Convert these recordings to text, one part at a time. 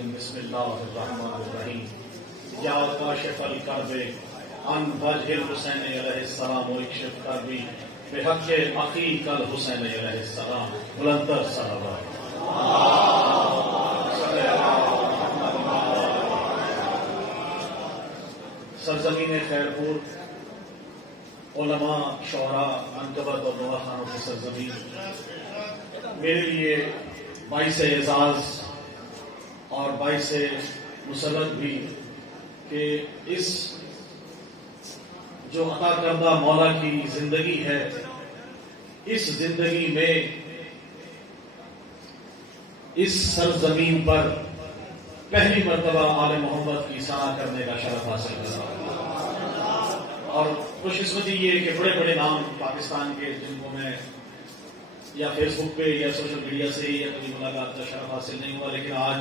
العلیم بسم اللہ الرحمن الرحیم یا کاشف الکرب عن وجہ الحسین علیہ السلام واکشف کربی بحق اخیک الحسین علیہ السلام بلندر صلوات سرزمین خیرپور، علماء، شعراء، منقبت اور نواخانوں کی سرزمین میرے لیے باعث اعزاز اور باعث مسرت بھی کہ اس جو عطا کردہ مولا کی زندگی ہے، اس زندگی میں اس سرزمین پر پہلی مرتبہ آل محمد کی ثنا کرنے کا شرف حاصل کرا، اور خوش قسمتی یہ کہ بڑے بڑے نام پاکستان کے جن کو میں یا فیس بک پہ یا سوشل میڈیا سے یا کبھی ملاقات کا شرف حاصل نہیں ہوا، لیکن آج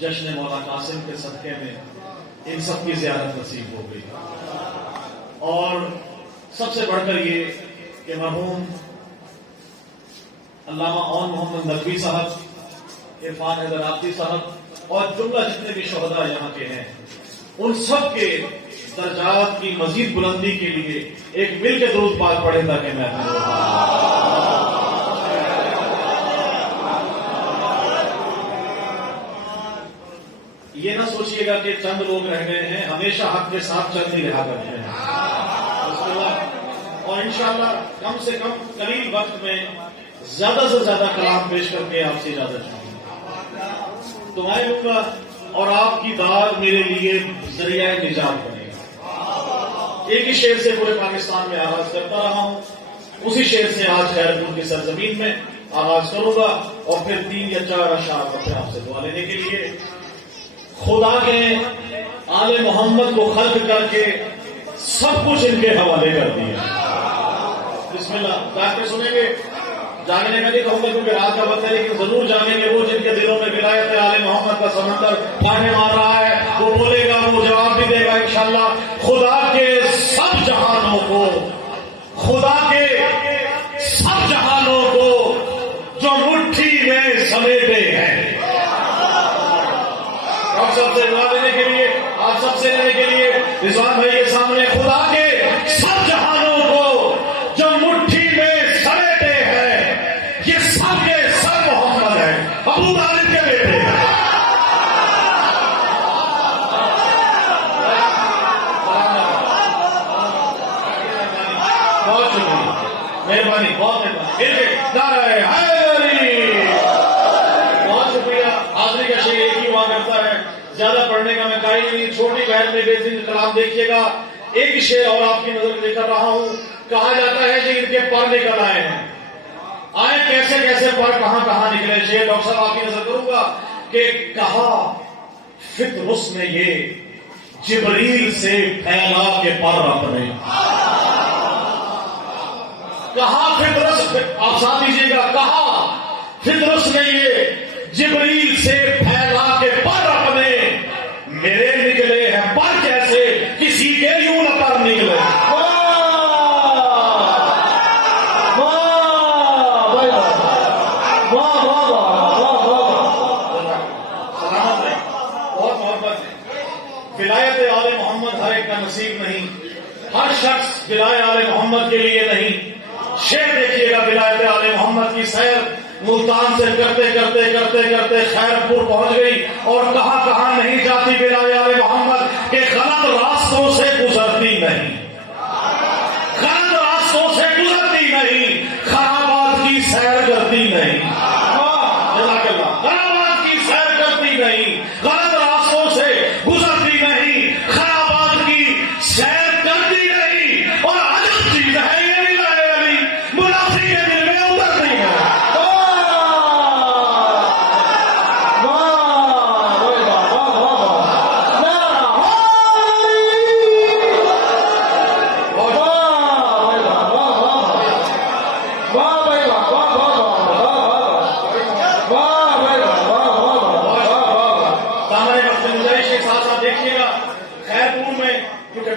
جشن مولا قاسم کے صدقے میں ان سب کی زیارت نصیب ہو گئی، اور سب سے بڑھ کر یہ کہ مرحوم علامہ اون محمد نقوی صاحب، عرفان حیدر آبادی صاحب اور جملہ جتنے بھی شہداء یہاں کے ہیں، ان سب کے درجات کی مزید بلندی کے لیے ایک مل کے درود پاک پڑھیں تاکہ میں یہ نہ سوچئے گا کہ چند لوگ رہ گئے ہیں، ہمیشہ حق کے ساتھ چلتی رہا کرتے ہیں، اور انشاءاللہ کم سے کم قلیل وقت میں زیادہ سے زیادہ کلام پیش کر کے آپ سے اجازت چاہوں گا، دعائیں لوں گا اور آپ کی دعا میرے لیے ذریعہ نجات بنے گا۔ ایک ہی شعر سے پورے پاکستان میں آغاز کرتا رہا ہوں، اسی شعر سے آج خیرپور کی سرزمین میں آغاز کروں گا، اور پھر 3 یا 4 اشعار اپنے آپ سے دعا لینے کے لیے خدا کے آل محمد کو خلق کر کے سب کچھ ان کے حوالے کر دیا۔ بسم اللہ، جا کے سنیں گے، جاگنے کا نہیں کہوں گا کیونکہ رات کا وقت ہے، لیکن ضرور جانیں گے وہ جن کے دلوں میں ولایت آل محمد کا سمندر پانے مار رہا ہے، وہ بولے گا، وہ جواب بھی دے گا انشاءاللہ۔ خدا کے سب جہانوں کو، خدا کے سب جہانوں کو جو مٹھی میں سمیٹے ہیں، آپ سب سے دعا لینے کے لیے، آپ سب سے لینے کے لیے رضوان بھائی کے سامنے، خدا کے سب جہانوں کو جو مٹھی میں سمیٹے ہیں، یہ سب کے سب محمد ہیں، ابو طالب کے بیٹے ہیں۔ بہت شکریہ، مہربانی، بہت مہربانی، نعرہ حیدری۔ بہت شکریہ، حاضری کا شعر ایک ہی ہوا کرتا ہے، زیادہ پڑھنے کا میں قائل نہیں۔ چھوٹی بہن میں بہترین کلام دیکھیے گا، ایک ہی شعر اور آپ کی نظر میں لے کر رہا ہوں۔ کہا جاتا ہے کہ ان کے پر نکل آئے ہیں، آئے کیسے کیسے پر، کہاں کہاں نکلے۔ شعر ڈاکٹر صاحب آپ کی نظر کروں گا کہ کہا فطرس نے یہ جبریل سے پھیلا کے پر اپنے، کہا فطرس، آپ ساتھ دیجیے گا، کہا فطرس نے یہ جبریل سے پھیلا کے پر اپنے، میرے نکلے ہیں پر کیسے کسی کے یوں نہ پر نکلے۔ بہت محبت ہے، ولایت آل محمد ہر ایک کا نصیب نہیں، ہر شخص ولایت آل محمد کے لیے نہیں۔ شعر دیکھیے گا، ولایت آل محمد کی سیر ملتان سے کرتے کرتے کرتے کرتے خیرپور پہنچ گئی، اور کہاں کہاں نہیں جاتی ولایت آل محمد کہ غلط راستوں سے گزرتی نہیں، غلط راستوں سے گزرتی نہیں، خرابات کی سیر کرتی نہیں، جزاک اللہ، خرابات کی سیر کرتی نہیں، غلط راستوں سے گزرتی نہیں، خرابات کی سیر کرتی نہیں، اور عجب چیز ہے یہ ولایت علی منافق کے دل میں اترتی ہے۔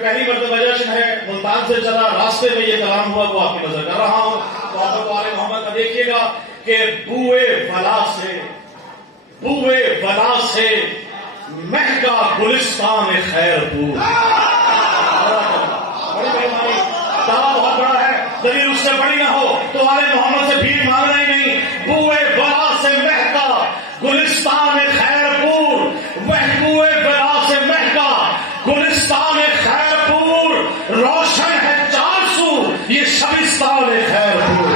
پہلی مرتبہ جشن ہے، ملتان سے چلا، راستے میں یہ کلام ہوا، وہ آپ کی نظر کر رہا ہوں۔ محبت والے محمد کا دیکھیے گا کہ بوئے بلا سے مہکا گلستان خیر پور. بڑی مہربانی. دعویٰ بہت بڑا ہے, دلیل اس سے بڑی نہ ہو تو آل محمد سے بھیڑ مانگنا ہی نہیں. بوئے بلا سے مہکا گلستان خیر پور, بوئے بلا سے مہکا گلستان خیر پور, روشن ہے چار سو یہ شبستان خیر پور.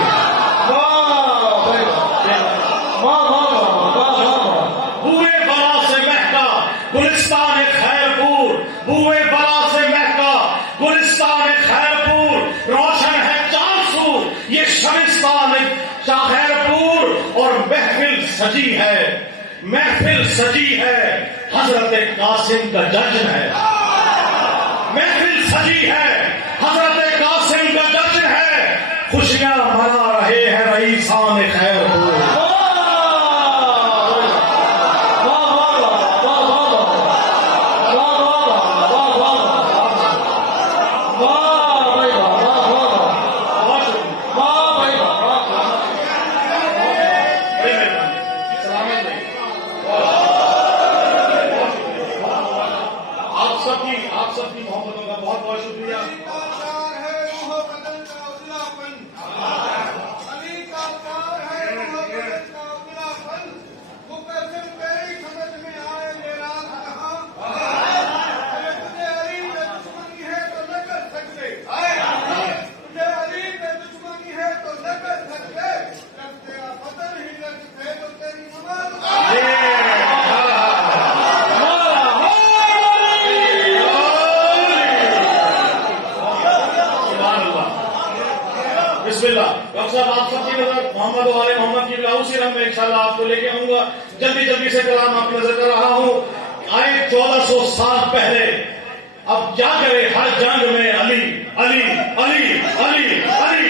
بوئے بلا سے مہکا گلستان خیر پور, بوئے بلا سے مہکا گلستان خیر پور, روشن ہے چار سو یہ شبستان خیر پور. اور محفل سجی ہے, محفل سجی ہے, حضرت قاسم کا جشن ہے. محفل سجی ہے, حضرت قاسم کا جشن ہے, خوشیاں منا رہے ہیں رئیسان خیر پور. آپ سب کی محبتوں کا بہت بہت شکریہ. بسم اللہ. ڈاکٹر صاحب آپ سب کی نظر محمد والے محمد کی اسی رنگ میں انشاءاللہ آپ کو لے کے آؤں گا. جلدی جلدی سے کلام آپ نظر کر رہا ہوں. آئے 1400 سال پہلے, اب کیا کرے ہر جنگ میں علی علی علی علی علی.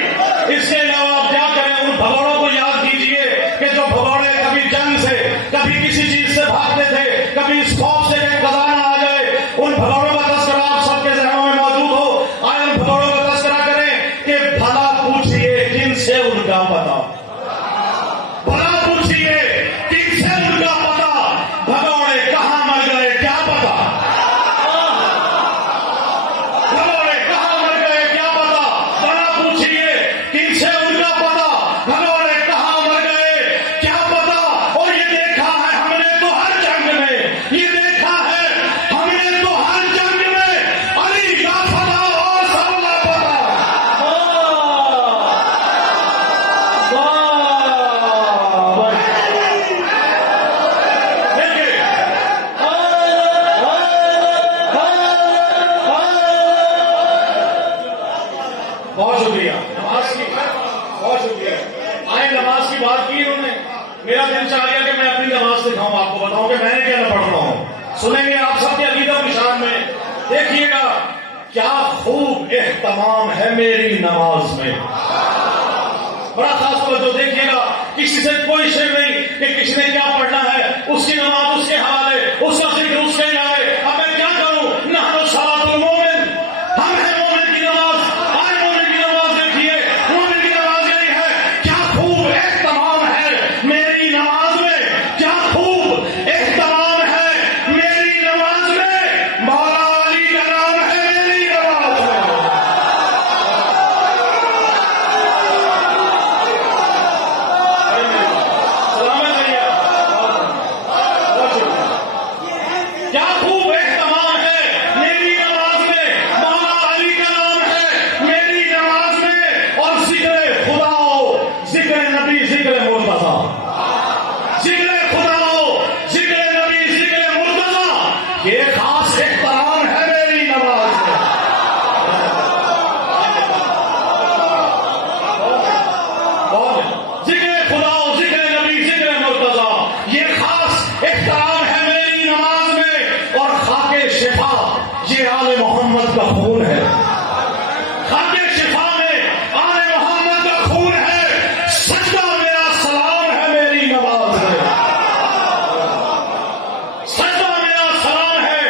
اس کے علاوہ آپ کیا کریں, ان بھگوڑوں کو یاد کیجئے کہ جو بھگوڑے کبھی جنگ سے, کبھی کسی چیز سے بھاگتے تھے, کبھی اس خوف سے کہ خزانہ آ جائے. ان بھگوڑوں کا تذکرہ آپ سب کے ذہنوں میں موجود ہو. آئے ان بھگوڑوں کا تذکرہ کریں کہ بھلا پوچھئے کن سے ان کا پتا, بھلا پوچھئے کن سے ان کا پتا, بھگوڑے کہاں مر گئے کیا پتا, بھگوڑے کہاں مر گئے کیا پتا, بھلا پوچھئے کن سے ان کا پتا, بھگوڑے کہاں مر گئے کیا پتا. اور یہ دیکھا ہے ہم نے تو ہر جنگ میں, یہ دیکھا ہے ہم نے تو ہر جنگ میں, علی کا پتا اور سب کا پتا. بہت شکریہ. نماز کی بہت شکریہ. آئے نماز کی بات کی انہوں نے, میرا دل چاہ گیا کہ میں اپنی نماز دکھاؤں, آپ کو بتاؤں کہ میں نے کیا نہ پڑھتا ہوں. سنیں گے آپ سب کے عقیدہ کی شان میں. دیکھیے گا کیا خوب اہتمام ہے میری نماز میں. بڑا خاص توجہ دیکھیے گا, کسی سے کوئی شک نہیں کہ کسی نے کیا پڑھنا ہے, اس کی نماز اس کے حوالے, اس کا ذکر اس کے علاوے. اب میں کیا کروں, نحن صلاۃ المومن, ہم ہیں مومن کی نماز. آئے مومن کی نماز دیکھیے, مومن کی نماز یہی ہے. کیا خوب اہتمام ہے میری نماز میں, کیا خوب اہتمام ہے میری نماز میں, مولا علی کا نام ہے میری نماز میں. سلامت رہیے. کیا خوب اہتمام ہے میری نماز میں, مولا علی کا نام ہے میری نماز میں. اور ذکر خدا ہو, ذکر نبی, ذکر مرتضیٰ, ذکر خدا ہو, ذکر نبی, ذکر مرتضیٰ, یہ خاص احترام ہے میری نماز میں. ذکر خدا ہو, ذکر نبی, ذکر مرتضیٰ, یہ خاص احترام ہے میری نماز میں. اور خاک شفا یہ آل محمد کا خون ہے. خاک شفا میں آل محمد کا خون ہے. سجدہ میرا سلام ہے میری نماز میں, سجدہ میرا سلام ہے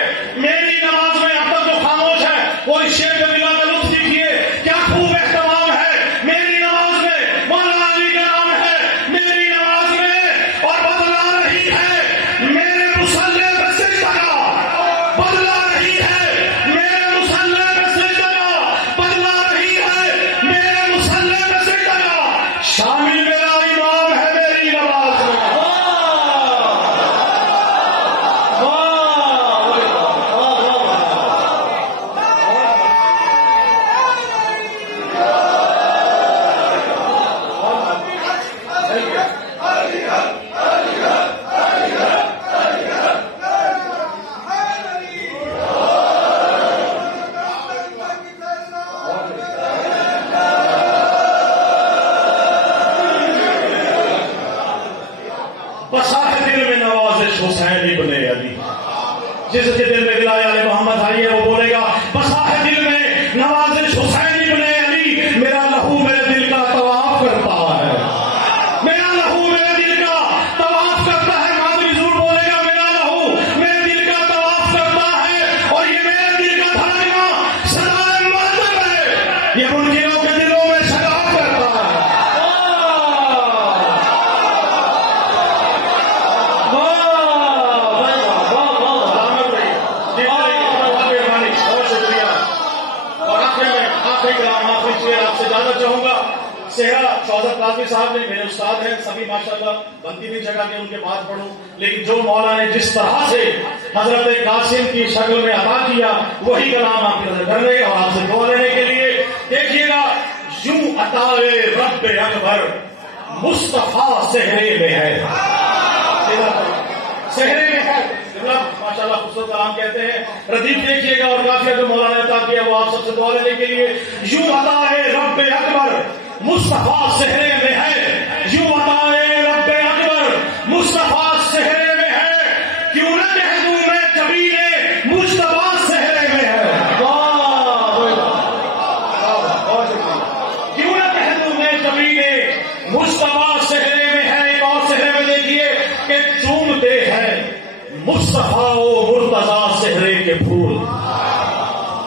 جس کے دل میں ولایت آل محمد آئی ہے وہ بولے گا بسا ہے دل میں نوازش حسین ابن علی، میرا لہو میرے دل کا طواف کرتا ہے، میرا لہو میرے دل کا طواف کرتا ہے۔ مادری ضرور بولے گا میرا لہو میرے دل کا طواف کرتا ہے، اور یہ میرے دل کا دھڑکنا سدائے ماتم ہے، یہ منکروں کے دلوں میں سدا کرتا ہے۔ آپ سے جانا چاہوں گا، صحرا شوکت قاضی صاحب نے میرے استاد ہیں، سبھی ماشاءاللہ بنتی نہیں جگہ کے ان کے بات پڑھوں، لیکن جو مولا نے جس طرح سے حضرت قاسم کی شکل میں عطا کیا وہی کلام آپ کی نظر کر رہے اور آپ سے دعا لینے کے لیے دیکھیے گا۔ یوں عطائے رب اکبر مصطفیٰ صحرے میں ہے، صحرے میں ہے، ماشاءاللہ خوبصورت کلام کہتے ہیں۔ ردیف دیکھیے گا اور کافی جو مولا نے عطا کیا وہ آپ سب سے دعا لینے کے لیے۔ یوں عطائے رب اکبر مصطفیٰ صحرے میں ہے، یوں عطائے رب اکبر مصطفیٰ صحرے میں ہے، کیوں نہ کہہ دوں میں جبینے مجتبیٰ صحرے میں ہے، کیوں نہ کہہ دوں میں جبینے مجتبیٰ صحرے میں ہے۔ ایک اور صحرے میں دیکھیے کہ چومتے ہیں مصطفیٰ و مرتضیٰ صحرے کے پھول،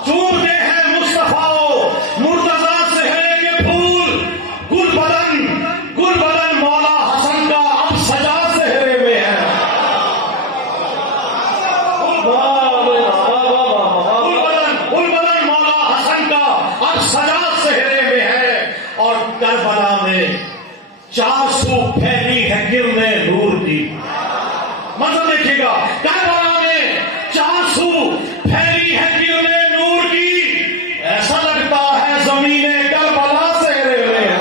چومتے ہیں مصطفیٰ و مرتضیٰ صحرے کے پھول، گل بدن مولا حسن کا اب سجا صحرے میں ہے، گل بدن مولا حسن کا اب سجا صحرے میں ہے، اور کربلا میں 400 پھیلی ہے گرنے نور کی، مطلب دیکھیے گا کربلا میں 400 پھیلی ہے گرنے نور کی، ایسا لگتا ہے زمین کربلا صحرے میں ہے،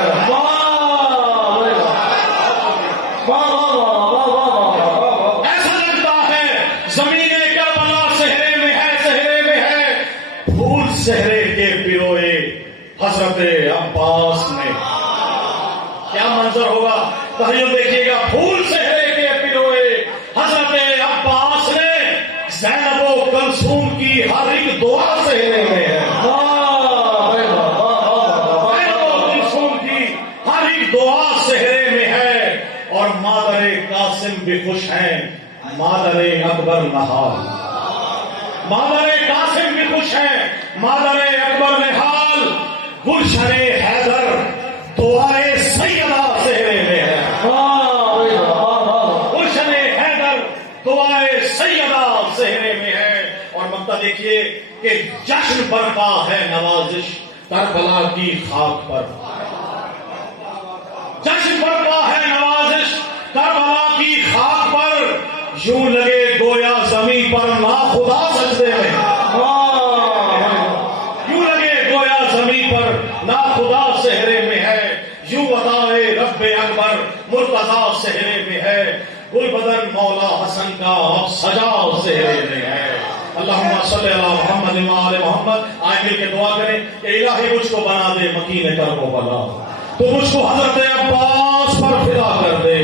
ایسا لگتا ہے زمین کربلا صحرے میں ہے، صحرے میں ہے۔ پھول صحرے کے پیروئے حضرت عباس نے، کیا منظر ہوگا تحریر دیکھیے گا۔ پھول صحرے کے پیروئے حضرت عباس نے، زینب و کلثوم کی ہر ایک دعا صحرے میں ہے، زینب و کلثوم کی ہر ایک دعا صحرے میں ہے، اور مادر قاسم بھی خوش ہیں، مادر اکبر نہال، مادر قاسم بھی خوش ہیں، مادر اکبر نہال، گلشن حیدر دعائے سیدہ صحرے میں ہے، گلشن حیدر دعائے سیدہ صحرے میں ہے۔ اور مقطع دیکھیے کہ جشن برپا ہے نوازش کربلا کی خاک پر، جشن برپا ہے نوازش کربلا کی خاک پر، یوں لگے گویا زمین پر نا خدا سجدے میں، یوں لگے گویا زمین پر نا خدا صحرے میں ہے، یوں عطائے رب اکبر مرتضیٰ صحرے میں ہے، گل بدن مولا حسن کا اب سجا صحرے میں ہے۔ اللہم صلی علی محمد و آل محمد۔ آئے مل کے دعا کریں کہ الہی مجھ کو بنا دے مکین کربلا، تو مجھ کو حضرت عباس پر فدا کر دے،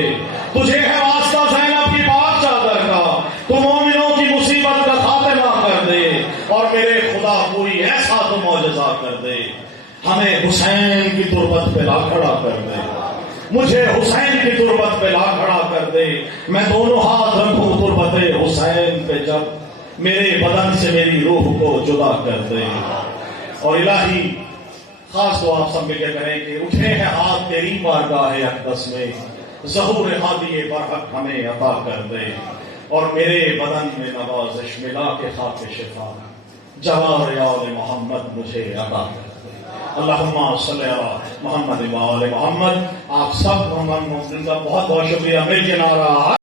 تجھے ہے واسطہ زینب کی پاک چادر کا، تو مومنوں کی مصیبت کا خاتمہ کر دے، اور میرے خدا کوئی ایسا تو معجزہ کر دے، ہمیں حسین کی تربت پہ لا کھڑا کر دے، مجھے حسین کی تربت پہ لا کھڑا کر دے، میں دونوں ہاتھ رکھوں تربت حسین پہ جب میرے بدن سے میری روح کو جدا کر دے۔ اور الہی خاص تو آپ سب مل کے کریں کہ اٹھے ہیں ہاتھ تیری بارگاہ اقدس میں، ظہور ہادی برحق ہمیں عطا کر دے، اور میرے بدن میں نوازش ملا کے خاک شفا جوار آل محمد مجھے عطا کر دے۔ اللہم صلی علی محمد و آل محمد۔ آپ سب محمد محسن کا بہت بہت شکریہ، مل کے نعرہ